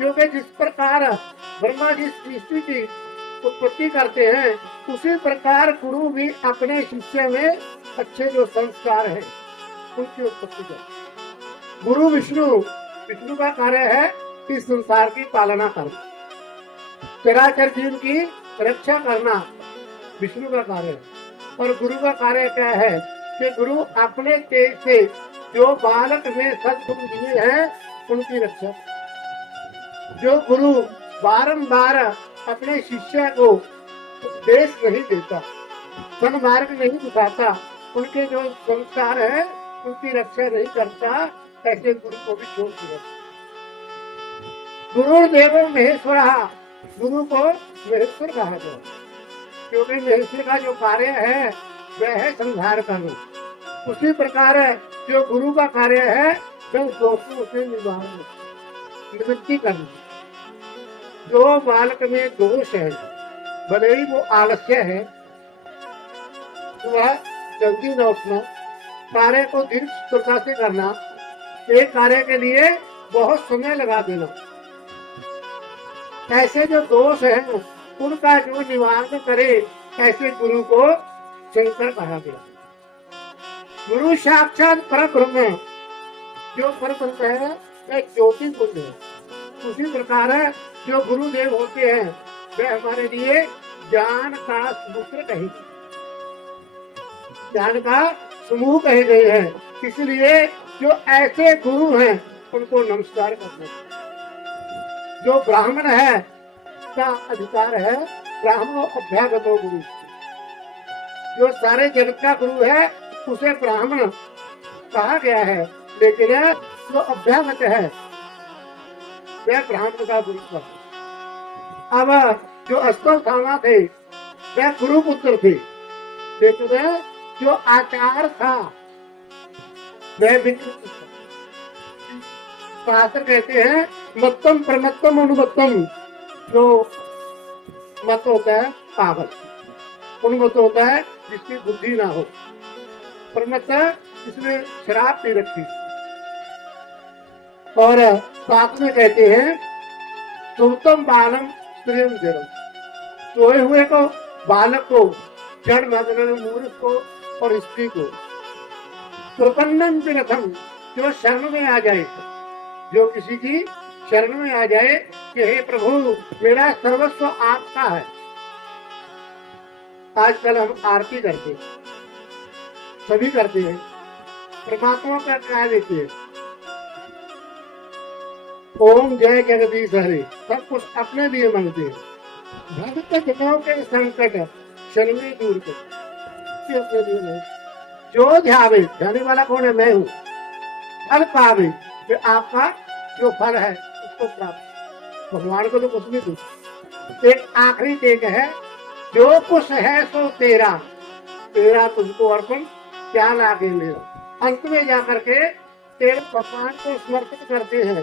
क्योंकि जिस प्रकार ब्रह्मा जी सृष्टि की उत्पत्ति करते हैं, उसी प्रकार गुरु भी अपने शिष्य में अच्छे जो संस्कार है उनकी उत्पत्ति करते। गुरु विष्णु का कार्य है इस संसार की पालना करना, चराचर जीव की रक्षा करना विष्णु का कार्य है। और गुरु का कार्य क्या है कि गुरु अपने तेज से जो बालक में सद्गुण दिए हैं उनकी रक्षा। जो गुरु बारंबार अपने शिष्य को उपदेश नहीं देता, सन्मार्ग नहीं दिखाता, उनके जो संस्कार है उनकी रक्षा नहीं करता, ऐसे गुरु को भी छोड़ दिया। गुरुर्देवो महेश्वर, गुरु को महेश्वर कहा गया, क्योंकि महेश्वर का जो कार्य है वह है संहार करना। उसी प्रकार जो गुरु का कार्य है वह दोषों से निवृत्ति करना। जो बालक में दोष है, भले ही वो आलस्य है, वह जल्दी न उठना, कार्य को दीर्घता से करना, एक कार्य के लिए बहुत समय लगा देना, ऐसे जो दोष है उनका जो निवारण करे, ऐसे गुरु को शंकर कहा गया। गुरु साक्षात परब्रह्म, जो परब्रह्म है वह ज्योति पुंज है। उसी प्रकार जो गुरुदेव होते हैं वे हमारे लिए ज्ञान का समुद्र कहे, ज्ञान का समूह कहे गए हैं। इसलिए जो ऐसे गुरु हैं उनको नमस्कार करना। जो ब्राह्मण है का अधिकार है ब्राह्मणों अभ्यागतो गुरु। जो सारे जगत का गुरु है उसे ब्राह्मण कहा गया है, लेकिन जो अभ्यागत है वह ब्राह्मण का गुरु था। अब जो अश्वत्थामा थे वह गुरुपुत्र थे, लेकिन जो आचार था वह विकृत था। शास्त्र कहते हैं मत्तम प्रमत्तम अनुमत्तम, जो मत होता है पागल, उन्मत्त होता है जिसकी बुद्धि ना हो, प्रमत्त इसमें शराब नहीं रखी। और साथ में कहते हैं सुतम बालम स्त्रियम जरम, सोए हुए को, बालक को, जड़ मग्न मूर्ख को और स्त्री को, प्रपन्नम विरथम, जो शरण में आ जाए, जो किसी की शरण में आ जाए कि हे प्रभु मेरा सर्वस्व आपका है। आजकल हम आरती करते, सभी करते हैं, परमात्मा का क्या देते हैं, ओम जय जगदीश हरे, सब कुछ अपने लिए मांगते हैं। भक्त जनों के संकट क्षण में दूर कर, अपने लिए नहीं। जो ध्यावे, ध्याने वाला कौन है? मैं हूँ। फल पावे, तो आपका जो फल है उसको प्राप्त, भगवान को तो कुछ नहीं दूँ। एक आखिरी टेक है, जो कुछ है सो तेरा, तेरा तुझको अर्पण, क्या लागे मेरा। अंत में जाकर के तेरे भगवान को समर्पित करते हैं,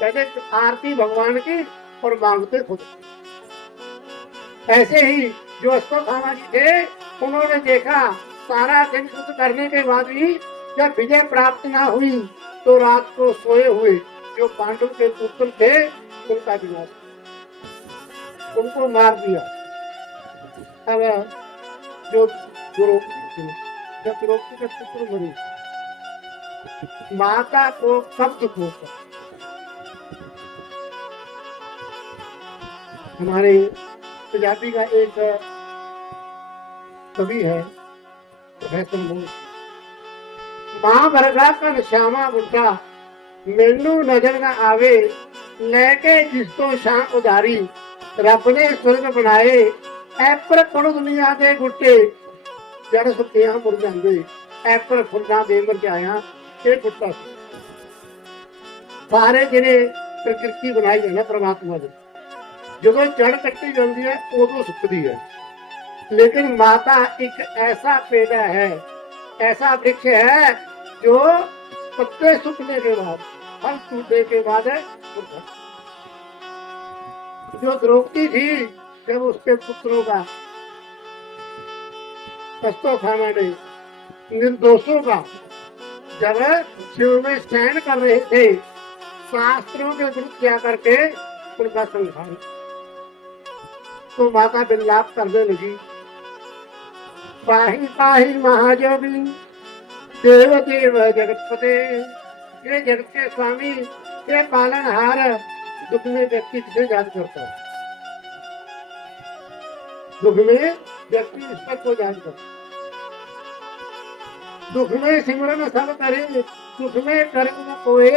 कहते आरती भगवान की और मांगते खुद। ऐसे ही जो अश्वत्थामा जी थे, उन्होंने देखा सारा दिन युद्ध करने के बाद भी जब विजय प्राप्त ना हुई तो रात को सोए हुए जो पांडव के पुत्र थे उनका विनाश, उनको मार दिया। अब जो द्रौपदी के पुत्र मरे, माता को कब दुख होता। हमारे पंजाबी का एक कवि है मां भरगा का श्यामा बुढ़ा, मैनू नजर न आवे, लेके जिस तो शां उधारी, रब ने स्वर्ग बनाए, ऐपर पढ़ो दुनिया दे गुट्टे, जड़ सुत्तियां मुड़ जांदे, ऐपर फुल्लां दे मरजाया ये गुट्टा। सारे जिन्हें प्रकृति बनाई है ना परमात्मा ने, जो जड़ कट्टी जाती है उदो सुखती है, लेकिन माता एक ऐसा पेड़ा है, ऐसा वृक्ष है जो पत्ते सूखने के बाद, फल टूटने के बाद है। जो द्रौपदी थी जब उसके पुत्रों का, अश्वत्थामा ने निर्दोषों का जब शिव में शयन कर रहे थे, शास्त्रों के विरुद्ध क्या करके उनका संहार। तो माता विलाप करने लगी, पाही पाही महाजोगी देव देव जगतपते, ये जगत के स्वामी, ये पालनहार। दुख में व्यक्ति किसे याद करता है? दुख में व्यक्ति ईश्वर को याद करता है। दुख में सिमरन सब करे, सुख में करे न कोई,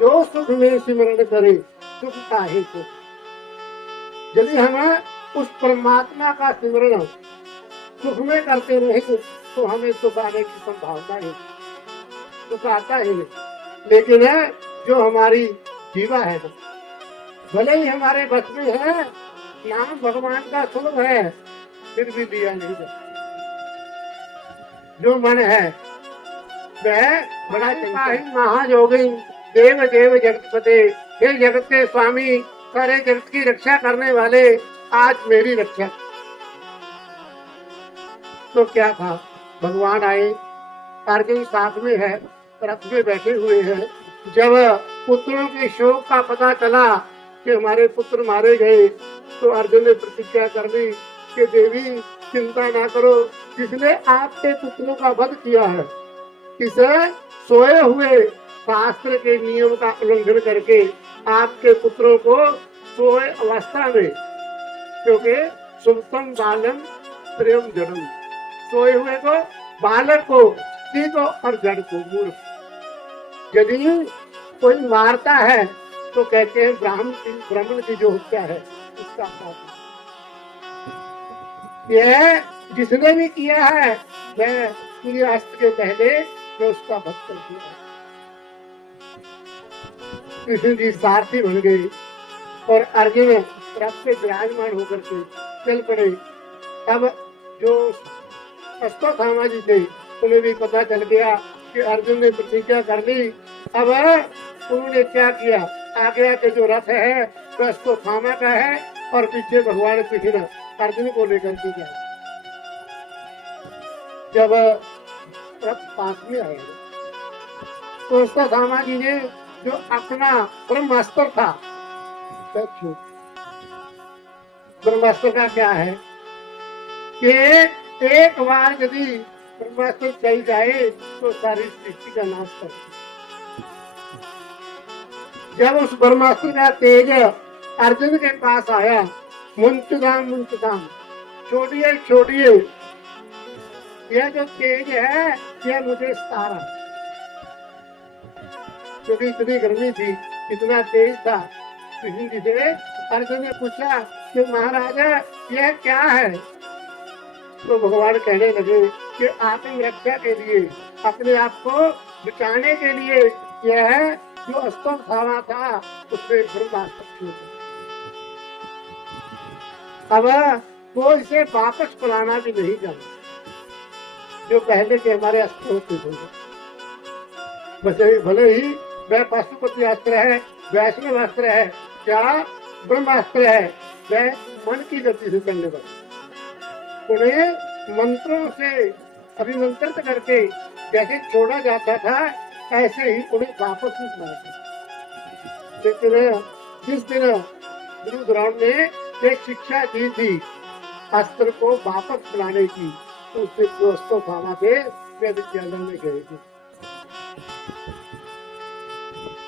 जो सुख में सिमरन करे सुख काहे को। यदि हम उस परमात्मा का सिमरन सुख में करते रहे तो हमें सुख आने की संभावना है, सुख आता ही नहीं। लेकिन जो हमारी जीवा है, भले ही हमारे बस में है, नाम भगवान का सुलभ है, फिर भी दिया नहीं जाता। जो मन है वह बड़ा महायोगी देव देव जगतपते, हे जगत के स्वामी, सारे जगत की रक्षा करने वाले, आज मेरी रक्षा। तो क्या था, भगवान आए, अर्जुन साथ में है, रथ में बैठे हुए हैं। जब पुत्रों के शोक का पता चला कि हमारे पुत्र मारे गए, तो अर्जुन ने प्रतिज्ञा कर दी कि देवी चिंता ना करो, जिसने आपके पुत्रों का वध किया है, इसे सोए हुए शास्त्र के नियम का उल्लंघन करके आपके पुत्रों को सोए अवस्था में, क्योंकि सुप्तम बालम प्रेम जड़म, सोए हुए को, बालक को, स्त्री को और जड़ को, मूर्ख। यदि कोई मारता है तो कहते हैं ब्राह्मण की जो हत्या है उसका पाप। यह जिसने भी किया है वह सूर्यास्त के पहले जो उसका वध कर दिया। कृष्ण जी सारथी बन गए और अर्जुन रथ पे विराजमान होकर के चल पड़े। अब जो अश्वत्थामा जी थे उन्हें भी पता चल गया कि अर्जुन ने प्रतिज्ञा कर ली। अब उन्होंने क्या किया, आगे के जो रथ है वह अश्वत्थामा का है और पीछे भगवान कृष्ण अर्जुन को लेकर के गया। जब रथ पास में आए तो अश्वत्थामा जी ने जो अपना ब्रह्मास्त्र था, ब्रह्मास्त्र का क्या है कि एक बार यदि ब्रह्मास्त्र चल जाए तो सारी सृष्टि का नाश कर। जब उस ब्रह्मास्त्र का तेज अर्जुन के पास आया, मुंतदाम छोड़िए छोड़िए, यह जो तेज है यह मुझे सारा, क्योंकि इतनी गर्मी थी, इतना तेज था। कृष्ण जी से अर्जुन ने पूछा कि महाराजा यह क्या है? तो भगवान कहने लगे कि आत्म रक्षा के लिए, अपने आप को बचाने के लिए यह जो अश्वत्थामा था उसमें ब्रह्मास्त्र। अब वो इसे वापस बुलाना भी नहीं जानता, जो पहले के हमारे अस्त्र होते थे। भले ही वह पशुपति अस्त्र है, वैष्णव अस्त्र है, क्या ब्रह्मास्त्र है, वह मन की गति से चलने वाले। उन्हें मंत्रों से अभिमंत्रित करके जैसे छोड़ा जाता था, ऐसे ही उन्हें वापस नहीं लाया। लेकिन जिस दिन गुरुद्रोण ने एक शिक्षा दी थी अस्त्र को वापस बुलाने की, तो उससे दोस्तों भावा थे वे विद्यालय में गए थे।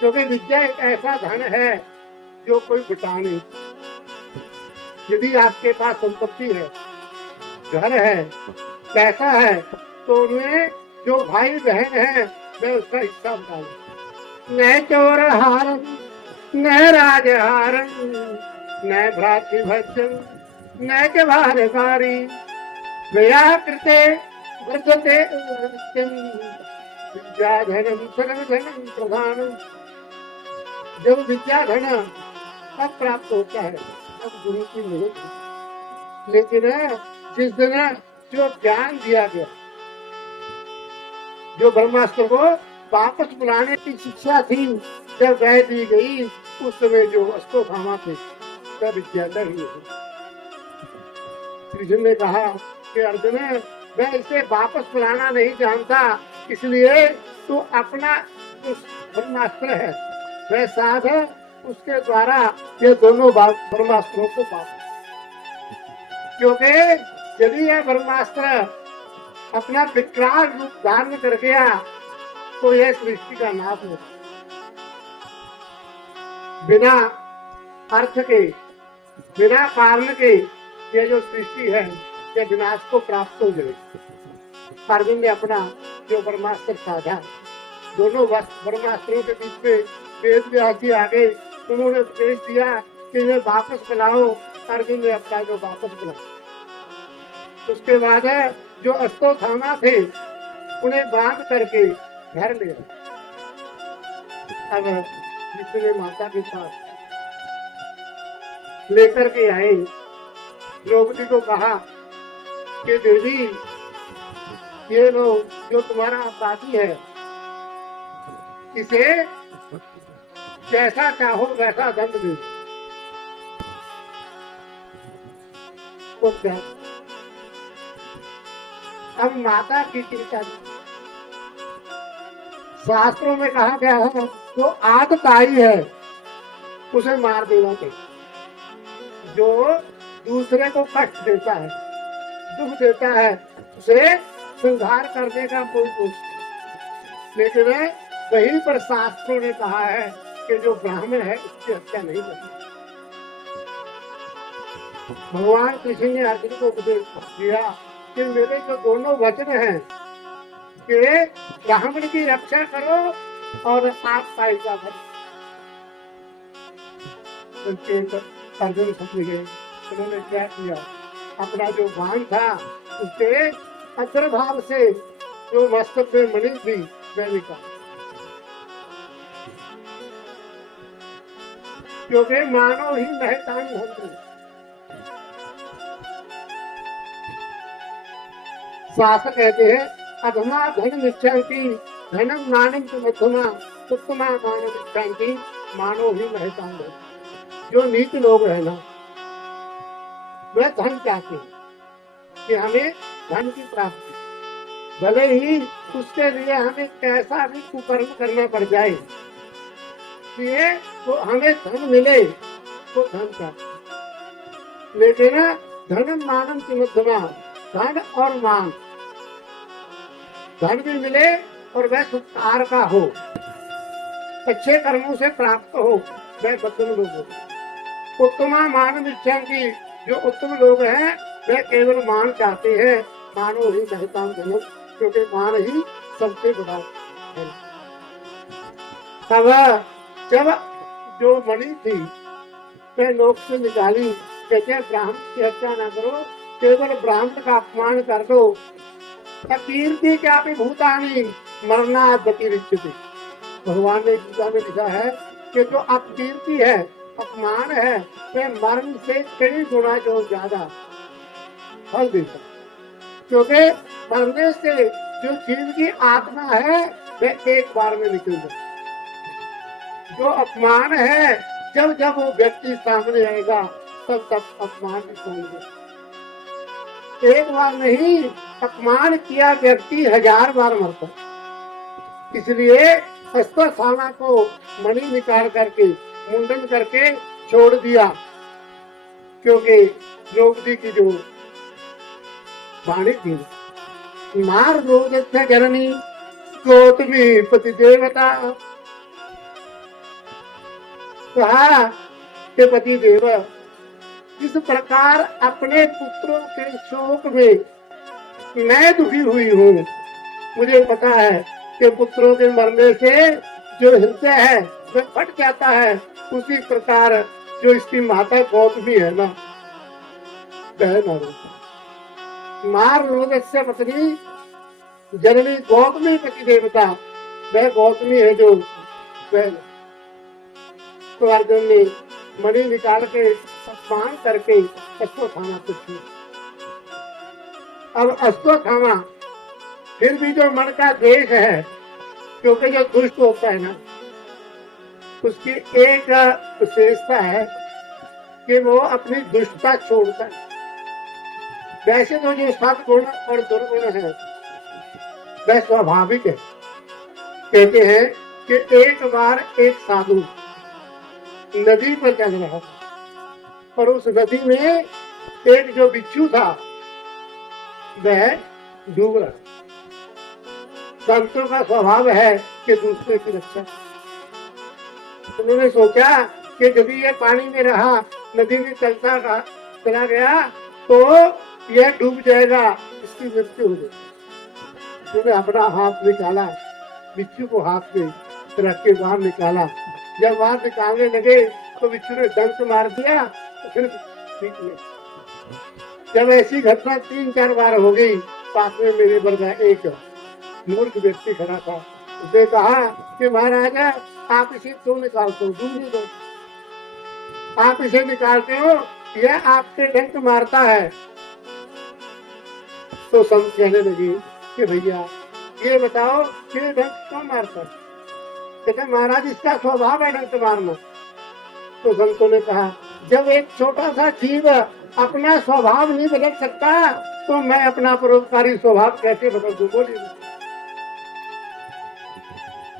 क्योंकि विद्या एक ऐसा धन है जो कोई घटा नहीं। यदि आपके पास संपत्ति है, घर है, पैसा है, तो उनमें जो भाई बहन है वे उसका हिस्सा बता। न चोर हारन न राजहारन न भ्रातृ भजन न च भारकारी व्याकृते वर्धते विद्याधनम सर्वधनम प्रधानम। जब विद्याधन अब प्राप्त होता है तब गुरु की नहीं, लेकिन जिस दिन जो ज्ञान दिया गया, जो ब्रह्मास्त्र को वापस बुलाने की शिक्षा थी, जब वह दी गई, उस समय जो अश्वत्थामा थे वह विद्याधर ही है। कृष्ण ने कहा कि अर्जुन मैं इसे वापस बुलाना नहीं जानता, इसलिए तू अपना जो ब्रह्मास्त्र है वह साध उसके द्वारा ये दोनों ब्रह्मास्त्रों को पाते। क्योंकि यदि यह ब्रह्मास्त्र अपना विकराल रूप धारण कर गया तो यह सृष्टि का नाश हो, बिना अर्थ के, बिना कारण के ये जो सृष्टि है ये विनाश को प्राप्त हो गई। अर्जुन ने अपना जो ब्रह्मास्त्र साधा, दोनों ब्रह्मास्त्रों के बीच में वेद व्यास जी आगे उन्होंने उपदेश दिया कि इन्हें वापस बुलाओ। अर्जुन ने अपना जो वापस बुलाया, उसके बाद जो अश्वत्थामा थे उन्हें बांध करके घर ले आए। अब जितने माता के पास लेकर के आए, द्रौपदी को कहा कि देवी ये लोग जो तुम्हारा अपराधी है इसे जैसा चाहो वैसा दंड दे। तो क्या अब माता की चिंता, शास्त्रों में कहा गया है जो आतताई है उसे मार देना चाहिए। जो दूसरे को कष्ट देता है, दुख देता है, उसे संहार करने का कोई कोशिश। लेकिन वहीं पर शास्त्रों ने कहा है कि जो ब्राह्मण है उसकी हत्या नहीं करनी। भगवान कृष्ण ने अर्जुन को उपदेश दिया कि मेरे जो दोनों वचन हैं कि ब्राह्मण की रक्षा करो और आप पाइका करो। अर्जुन समझ गए। उन्होंने क्या किया, अपना जो बाण था उसके अग्रभाग से जो मस्तक में मणि थी वह निकाल, क्योंकि मानो ही महतान धन। शास्त्र कहते हैं अधमा धन इच्छांति धनम नानम मध्यमा उत्तमा मानव इच्छांति मानो ही महतान धन। जो नीच लोग है ना वह धन चाहते हैं कि हमें धन की प्राप्ति, भले ही उसके लिए हमें कैसा भी कुकर्म करना पड़ जाए, ये तो हमें धन मिले तो धन चाहते। लेकिन धन मानम की मध्यमा, धन और मान, धन भी मिले और वह सत्कार का हो, अच्छे कर्मों से प्राप्त हो, वह बदन लोग हो। उत्तमा मानव इच्छा की जो उत्तम लोग हैं वह केवल मान चाहते हैं, मानो ही महतान धन, क्योंकि मान ही सबसे बड़ा है। तब जब जो मणि थी वह लोक से निकाली, कहते ब्राह्मण की हत्या ना करो, केवल ब्राह्मण का अपमान कर दो। कीर्ति क्या भी भूतानी मरना गतिरिच्यते। भगवान ने गीता में लिखा है कि जो अपकीर्ति है, अपमान है, वह मरण से कई गुना जो ज्यादा फल देता, क्योंकि मरने से जो जीव की आत्मा है वह एक बार में निकल जाए। जो अपमान है, जब जब वो व्यक्ति सामने आएगा तब तक अपमान निकलेगा। एक बार नहीं, अपमान किया व्यक्ति 1000 बार मरता। इसलिए अश्वत्थामा को मणि निकाल करके मुंडन करके छोड़ दिया, क्योंकि द्रौपदी की जो वाणी थी, मार रोदत जननी गौतमी पति देवता। कहा कि पति देव इस प्रकार अपने पुत्रों के शोक में मैं दुखी हुई हूँ। मुझे पता है कि पुत्रों के मरने से जो हृदय है वह फट जाता है, उसी प्रकार जो इसकी माता गौतमी है ना वह मार रोदस्य पत्नी जननी गौतमी पति देवता, वह गौतमी है जो वह। तो अर्जुन ने मणि निकाल के अपमान करके अश्वत्थामा को छुआ। अब अश्वत्थामा फिर भी जो मन का द्वेष है, क्योंकि जो दुष्ट होता है ना उसकी एक विशेषता है कि वो अपनी दुष्टता छोड़ता है। वैसे तो जो सद्गुण और दुर्गुण है वह स्वाभाविक है। कहते हैं कि एक बार एक साधु नदी पर चल रहा था और उस नदी में एक जो बिच्छू था वह डूब रहा। संतों का स्वभाव है कि दूसरे की रक्षा। उन्होंने सोचा कि यदि ये पानी में रहा, नदी में चला गया तो यह डूब जाएगा, इसकी मृत्यु हो जाएगी। उन्होंने अपना हाथ निकाला, बिच्छू को हाथ में रख के बाहर निकाला। जब बाहर निकालने लगे तो बिच्छू ने डंक मार दिया तो फिर ठीक है। जब ऐसी घटना 3-4 बार हो गई, पास में मेरे वर्गा एक मूर्ख व्यक्ति खड़ा था। उसने कहा कि महाराज आप इसे क्यों निकालते हो, डूबने दो। आप इसे निकालते हो, यह आपसे डंक मारता है। तो संत कहने लगे कि भैया ये बताओ कि डंक क्यों मारता है। कहते महाराज इसका स्वभाव है डंक मारना। तो संतों ने कहा जब एक छोटा सा जीव अपना स्वभाव नहीं बदल सकता तो मैं अपना परोपकारी स्वभाव कैसे बदल दूं। बोलिए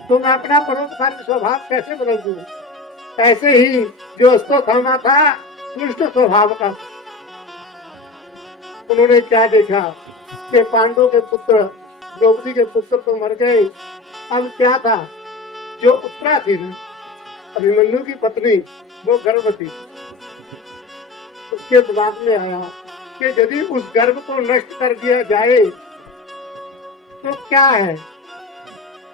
तो मैं अपना परोपकारी स्वभाव कैसे बदल दूं। ऐसे ही जो अश्वत्थामा था दुष्ट स्वभाव का। उन्होंने क्या देखा कि पांडवों के पुत्र द्रौपदी के पुत्र तो मर गए। अब क्या था, जो उत्तरा थी ना अभिमन्यु की पत्नी, वो गर्भवती। उसके दिमाग में आया कि यदि उस गर्भ को नष्ट कर दिया जाए तो क्या है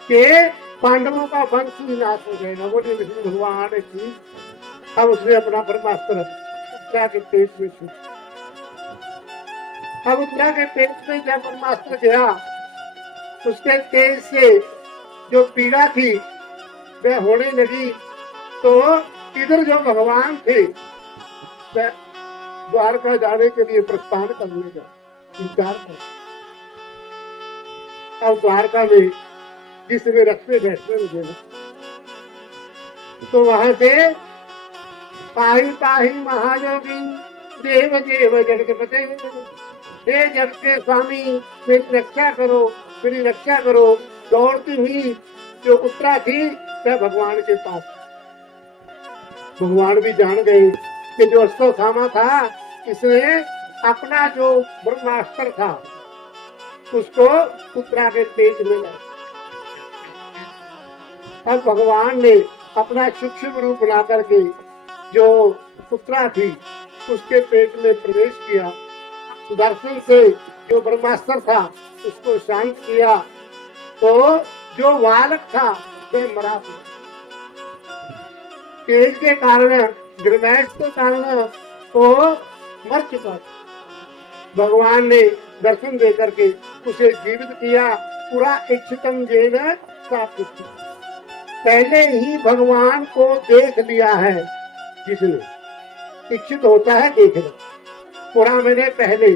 कि पांडवों का वंश ही नाश हो जाएगा। वो विष्णु भगवान की। अब उसने अपना ब्रह्मास्त्र उत्तरा के पेट में छू। अब उत्तरा के पेट में जब ब्रह्मास्त्र गया, उसके तेज से जो पीड़ा थी वह होने लगी। तो इधर जो भगवान थे वह द्वारका जाने के लिए प्रस्थान करने का विचार कर। अब द्वारका में जिसमें रस्ते बैठने लगे तो वहां से पाही पाही महायोगी देव देव जगतपते, हे जग के स्वामी मेरी रक्षा करो, मेरी रक्षा करो। दौड़ती हुई जो उत्तरा थी वह भगवान के पास। भगवान भी जान गए कि जो अश्वत्थामा था इसने अपना जो ब्रह्मास्त्र था उसको उत्तरा के पेट में लाया। अब भगवान ने अपना सूक्ष्म रूप बना करके जो उत्तरा थी उसके पेट में प्रवेश किया। सुदर्शन से जो ब्रह्मास्त्र था उसको शांत किया। तो जो बालक था वह मरा। तेज के कारण, ग्रहण के कारण वो मर चुका। भगवान ने दर्शन दे करके उसे जीवित किया। पूरा इच्छितम जेन सात्विक। पहले ही भगवान को देख लिया है जिसने। इच्छित होता है देखना। पूरा मैंने पहले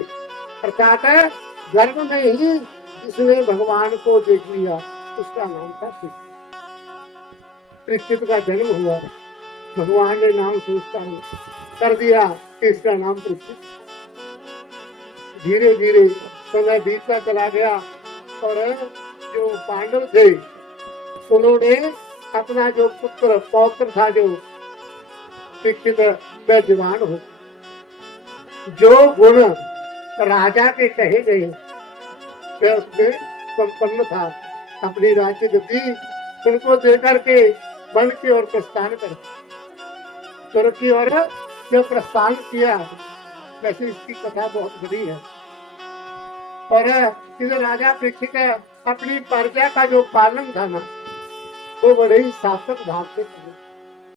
अर्थात गर्भ में ही जिसने भगवान को देख लिया उसका नाम था परीक्षित का जन्म हुआ। भगवान ने नाम सोचता कर दिया कि इसका नाम परीक्षित। धीरे धीरे समय बीतता चला गया और जो पांडव थे उन्होंने अपना जो पुत्र पौत्र था जो परीक्षित वह जवान हो। जो गुण राजा के कहे गए वह उसमें संपन्न था। अपनी राज्य गति उनको देकर के वन की ओर प्रस्थान कर स्वर्ग की ओर जब प्रस्थान किया। वैसे इसकी कथा बहुत बड़ी है और इस राजा परीक्षित अपनी प्रजा का जो पालन था ना वो बड़े ही शासक भाव से